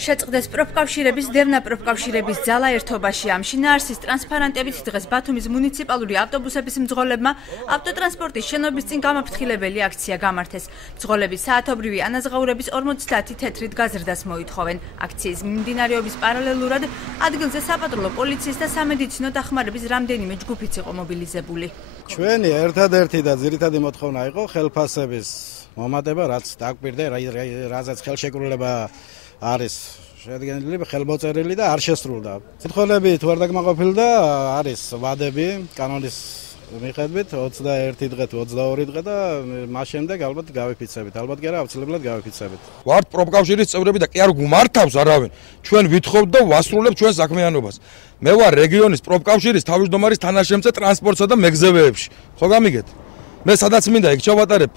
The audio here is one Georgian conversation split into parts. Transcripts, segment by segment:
შეწყდეს პროფკავშირების დევნა პროფკავშირების ძალა ერთობაში ამ შინაარსის ტრანსპარანტებით დღეს ბათუმის მუნიციპალური ავტობუსების მძღოლებმა ავტოტრანსპორტის შენობის წინ გამაფრთხილებელი აქცია გამართეს. მძღოლები საათობრივი ანაზღაურების 50 თეთრით გაზრდას მოითხოვენ. აქციის მიმდინარეობის პარალელურად ადგილზე საპატრულო პოლიციის და სამედიცინო დახმარების რამდენიმე ჯგუფიც იყო მობილიზებული. ჩვენი ერთადერთი და ძირითადი მოთხოვნა იყო ხელფასების მომატება, რაც დაგვირდა, რაზეც ხელშეკრულება არის შედგენილი, ხელმოწერილი და არ შესრულდა. კითხვები თუ არ დაგმაყოფილდა, არის ვადები კანონის მიხედვით 21 დღე თუ 22 დღე და მას შემდეგ ალბათ გავიფიცებით. ალბათ კი არა, აუცილებლად გავიფიცებით. ვართ პროფკავშირის წევრები და კი არ გუმართავს არავინ. ჩვენ ვითხოვთ და ვასრულებთ ჩვენ საქმიანობას. მე ვარ რეგიონის პროფკავშირის თავმჯდომარის თანაშემწე ტრანსპორტსა და მეგზევეებში. ხო გამიგეთ? მე სადაც მინდა იქ ჩავატარებ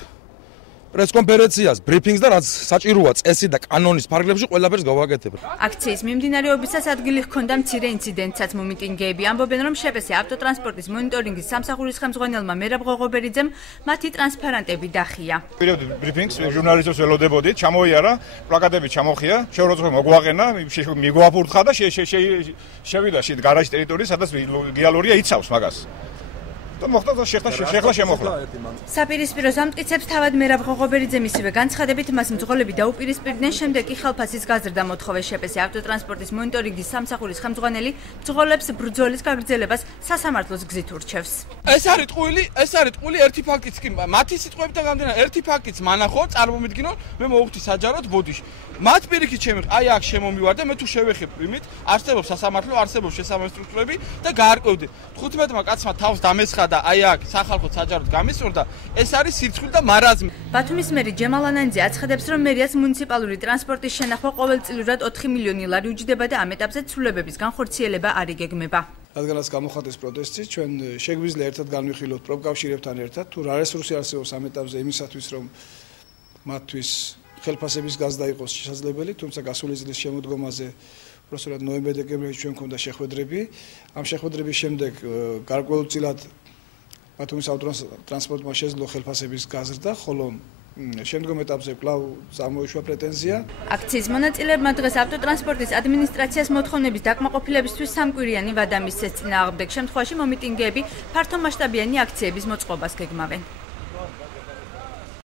პრესკონფერენციას, ბრიფინგს და რაც საჭიროა წესი და კანონის ფარგლებში ყველაფერს გავაკეთებ. აქციის მიმდინარეობისას ადგილი ჰქონდა მცირე ინციდენტსაც მომიტინგეები ამბობენ, რომ შეპესე ავტოტრანსპორტის მონიტორინგის სამსახურის ხელმძღვანელმა მერაბ ღოღობერიძემ მათი ტრანსპარანტები დახია. პირობდი ბრიფინგს, ჟურნალისტებს ველოდებოდით, ჩამოიარა, პლაკატები ჩამოხია, შეურაცხყოფა მოგვაყენა, მიგვაფურთხა და შევიდა შით გარაჟის ტერიტორიაზე, სადაც გიალორია იცავს მაგას. მოხდა და შეხლა შემოხლა. საპირისპირო სამტკიცებს თავად მერაბ ღოღობერიძემ ისევე განცხადებით მას მძღოლები დაუპირისპირდნენ, შემდეგ კი ხელფასის გაზრდა მოთხოვეს შეპესე ავტოტრანსპორტის მონიტორინგის სამსახურის ხელმძღვანელი მძღოლებს ბრძოლის გაგრძელებას სასამართლოს გზით ურჩევს. ეს არის ტყუილი ერთი ფაქტიც კი მათი სიტყვებიდან გამომდინარე ერთი ფაქტიც მანახო წარმომიდგინო მე მოვხდი საჯაროდ ბოდიში. მათ პირიქით შემიღე აი აქ შემომივარ და მე თუ შევეხებ იმით არსებობს სასამართლო, არსებობს შესაბამისი სტრუქტურები და გაარკვევდი. 15-მა კაცმა თავს დამესხა და აი აქ სახალხო საჯაროდ გამისურდა, ეს არის სირცხვილ და მარაზმი. ბათუმის მერი ჯემალ ანანძე აცხადებს, რომ მერიას მუნიციპალური ტრანსპორტის შენახვა ყოველწლიურად 4 მილიონი ლარი უჯდება და ამ ეტაპზე ცვლილებების განხორციელება არ იგეგმება. რადგანაც გამოხატეს პროტესტი, ჩვენ შეგვიძლია ერთად განვიხილოთ პროფკავშირებთან ერთად, თუ რა რესურსი არსებობს ამ ეტაპზე იმისათვის, რომ მათთვის ხელფასების გაზრდა იყოს შესაძლებელი, თუმცა გასული წლის შემოდგომაზე უბრალოდ ნოემბერ-დეკემბერში ჩვენ გვქონდა შეხვედრები. ამ შეხვედრების შემდეგ გარკვეულწილად ბათუმის ავტოტრანსპორტმა შეძლო ხელფასების გაზრდა, ხოლო შემდგომ ეტაპზე კვლავ წარმოიშვა პრეტენზია. აქციის მონაწილეებმა დღეს ავტოტრანსპორტის ადმინისტრაციას მოთხოვნების დაკმაყოფილებისთვის სამკვირიანი ვადა მისცეს. წინააღმდეგ შემთხვევაში მომიტინგეები ფართომასშტაბიანი აქციების მოწყობას გეგმავენ.